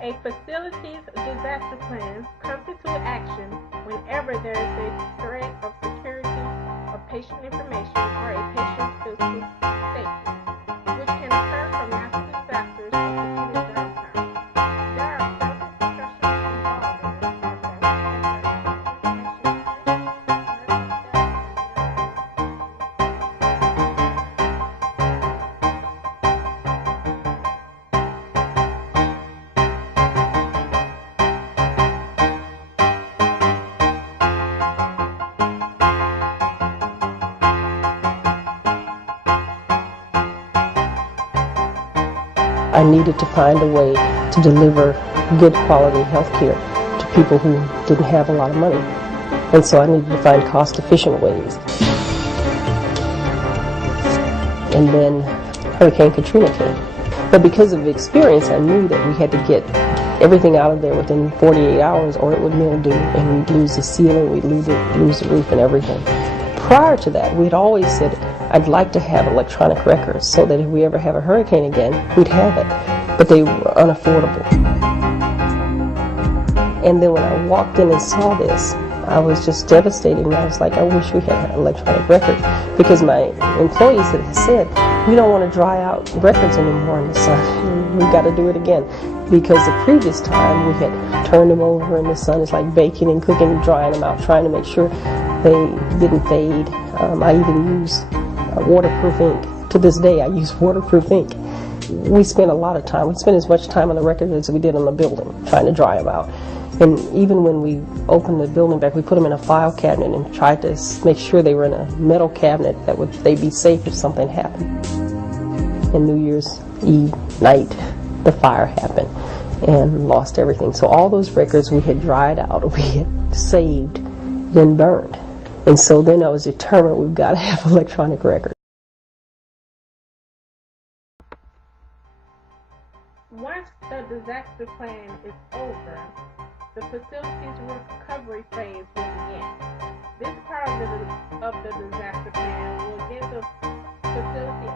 A facility's disaster plan comes into action whenever there is a threat of security of patient information or a patient's physical safety, which can occur from natural disasters or security downtime. There are several professionals involved in this process, I needed to find a way to deliver good quality health care to people who didn't have a lot of money. And so I needed to find cost-efficient ways. And then Hurricane Katrina came. But because of experience, I knew that we had to get everything out of there within 48 hours or it would mildew and we'd lose the ceiling, we'd lose the roof and everything. Prior to that, we'd always said, I'd like to have electronic records so that if we ever have a hurricane again, we'd have it. But they were unaffordable. And then when I walked in and saw this, I was just devastated, and I was like, I wish we had an electronic record, because my employees had said, we don't want to dry out records anymore in the sun. We've got to do it again. Because the previous time we had turned them over in the sun, it's like baking and cooking and drying them out, trying to make sure they didn't fade. I even use waterproof ink. To this day, I use waterproof ink. We spent a lot of time. We spent as much time on the records as we did on the building, trying to dry them out. And even when we opened the building back, we put them in a file cabinet and tried to make sure they were in a metal cabinet that they'd be safe if something happened. And New Year's Eve night, the fire happened and lost everything. So all those records we had dried out, we had saved, then burned. And so then I was determined we've got to have electronic records. once the disaster plan is over, the facility's recovery phase will begin. This part of the disaster plan will give the facility